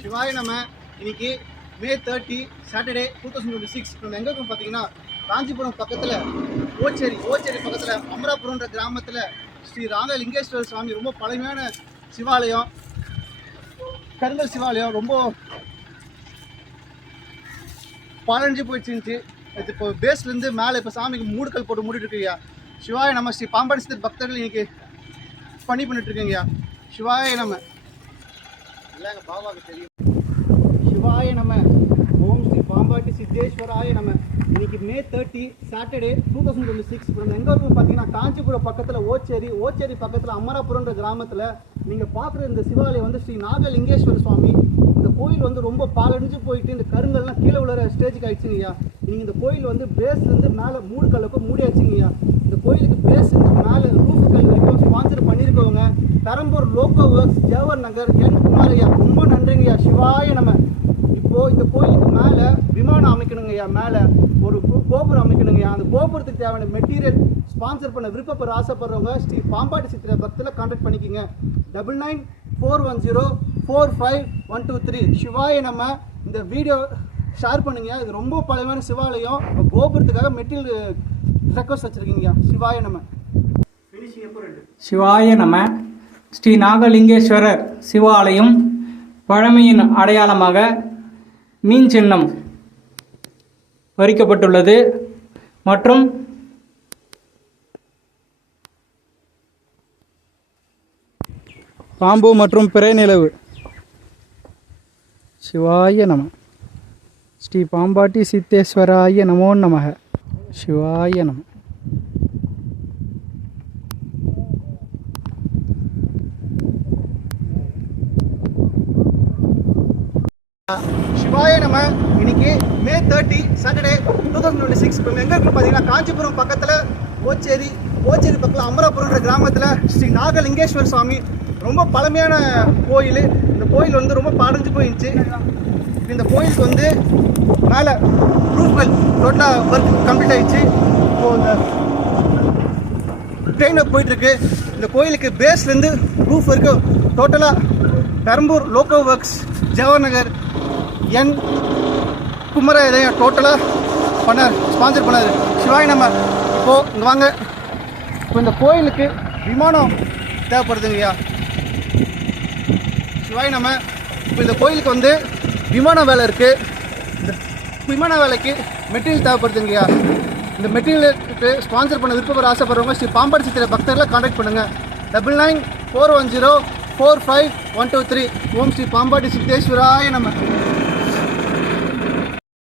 சிவாய நம்ம இன்னைக்கு மே 30 சாட்டர்டே 2026 நம்ம எங்கே இருக்கோம் பார்த்தீங்கன்னா காஞ்சிபுரம் பக்கத்தில் ஓச்சேரி பக்கத்தில் அமராபுரம்ன்ற கிராமத்தில் ஸ்ரீ ராங்கலிங்கேஸ்வரர் சுவாமி ரொம்ப பழமையான சிவாலயம், கருங்கல் சிவாலயம். ரொம்ப பாலஞ்சு போயிடுச்சு. இப்போ பேஸ்லேருந்து மேலே இப்போ சாமிக்கு மூடுக்கல் போட்டு மூடிட்டு இருக்கீங்க. சிவாய நம்ம ஸ்ரீ பாம்பாடி சித்தர் பக்தர்கள் இன்னைக்கு பண்ணிட்டு இருக்கீங்க. சிவாய நம்ம எல்லாம் எங்கள் பாபாவுக்கு தெரியும். சிவாய நம்ம ஓம் ஸ்ரீ பாம்பாட்டி சித்தேஸ்வராய நம்ம இன்னைக்கு மே 30 சாட்டர்டே 2026 நம்ம எங்கே இருக்கும் பார்த்தீங்கன்னா காஞ்சிபுரம் பக்கத்தில் ஓச்சேரி பக்கத்தில் அமராபுரம்ன்ற கிராமத்தில் நீங்கள் பார்க்குற இந்த சிவாலயம் வந்து ஸ்ரீ நாகலிங்கேஸ்வர சுவாமி. இந்த கோயில் வந்து ரொம்ப பாலடைஞ்சு போயிட்டு இந்த கருங்கல்லாம் கீழே உள்ள ஸ்டேஜுக்கு ஆயிடுச்சுங்கய்யா. நீங்கள் இந்த கோயில் வந்து பேஸ்லேருந்து மேலே மூடுக்கல்லுக்கும் மூடியாச்சுங்கய்யா. இந்த கோயிலுக்கு பேஸ்லேருந்து மேலே ரூஃபுக்கல் வரைக்கும் ஸ்பான்சர் பண்ணியிருக்கவங்க Perambur loco works, Jawahar Nagar, N குமாரையா. ரொம்ப நன்றிங்கய்யா. சிவாய நம்ம இப்போது இந்த கோயிலுக்கு மேலே விமானம் அமைக்கணுங்கய்யா, மேலே ஒரு கோபுரம் அமைக்கணுங்கய்யா. அந்த கோபுரத்துக்கு தேவையான மெட்டீரியல் ஸ்பான்சர் பண்ண விருப்பப்படுற ஆசைப்படுறவங்க ஸ்ரீ பாம்பாட்டி சித்திர பக்தியில் கான்டாக்ட் பண்ணிக்கோங்க. 9941045123. சிவாய நம்ம இந்த வீடியோ ஷேர் பண்ணுங்க. இது ரொம்ப பழமையான சிவாலயம். கோபுரத்துக்காக மெட்டீரியல் ரெக்வஸ்ட் வச்சுருக்கீங்க. சிவாய நம்ம சிவாய நம. ஸ்ரீ நாகலிங்கேஸ்வரர் சிவாலயம் பழமையின் அடையாளமாக மீன் சின்னம் வரிக்கப்பட்டுள்ளது மற்றும் பாம்பு மற்றும் பிறை நிலவு. சிவாய நம. ஸ்ரீ பாம்பாட்டி சித்தேஸ்வராய நமோ நமக. சிவாய நம. சிவாய நம்ம இன்னைக்கு மே 30 சாட்டர்டே 2026 இப்போ எங்கே இருக்கு பார்த்தீங்கன்னா காஞ்சிபுரம் பக்கத்தில் ஓச்சேரி பக்கத்தில் அமராபுரம்ன்ற கிராமத்தில் ஸ்ரீ நாகலிங்கேஸ்வர சுவாமி. ரொம்ப பழமையான கோயில். இந்த கோயில் வந்து ரொம்ப பாடைஞ்சு போயிடுச்சு. இந்த கோயிலுக்கு வந்து மேலே ரூஃப்கள் டோட்டலாக ஒர்க் கம்ப்ளீட் ஆகிடுச்சு. இப்போது இந்த ட்ரெயின் ஒர்க் போயிட்டுருக்கு. இந்த கோயிலுக்கு பேஸ்லேருந்து ரூஃப் வரைக்கும் டோட்டலாக பெரம்பூர் லோக்கோ ஒர்க்ஸ், ஜவஹர் நகர், என் குமரா இதையும் டோட்டலாக ஸ்பான்சர் பண்ணார். சிவாய் நம்ம இப்போது இங்கே வாங்க. இப்போ இந்த கோயிலுக்கு விமானம் தேவைப்படுதுங்கய்யா. சிவாய் நம்ம இப்போ இந்த கோயிலுக்கு வந்து விமான வேலை இருக்குது. இந்த விமான வேலைக்கு மெட்டீரியல் தேவைப்படுதுங்கய்யா. இந்த மெட்டீரியலுக்கு ஸ்பான்சர் பண்ண விருப்பப்படுற ஆசைப்படுறவங்க ஸ்ரீ பாம்பாடி சித்திர பக்தர்களை கான்டாக்ட் பண்ணுங்கள். 9941045123. ஓம் ஸ்ரீ பாம்பாட்டி சித்தேஸ்வராய நம்ம.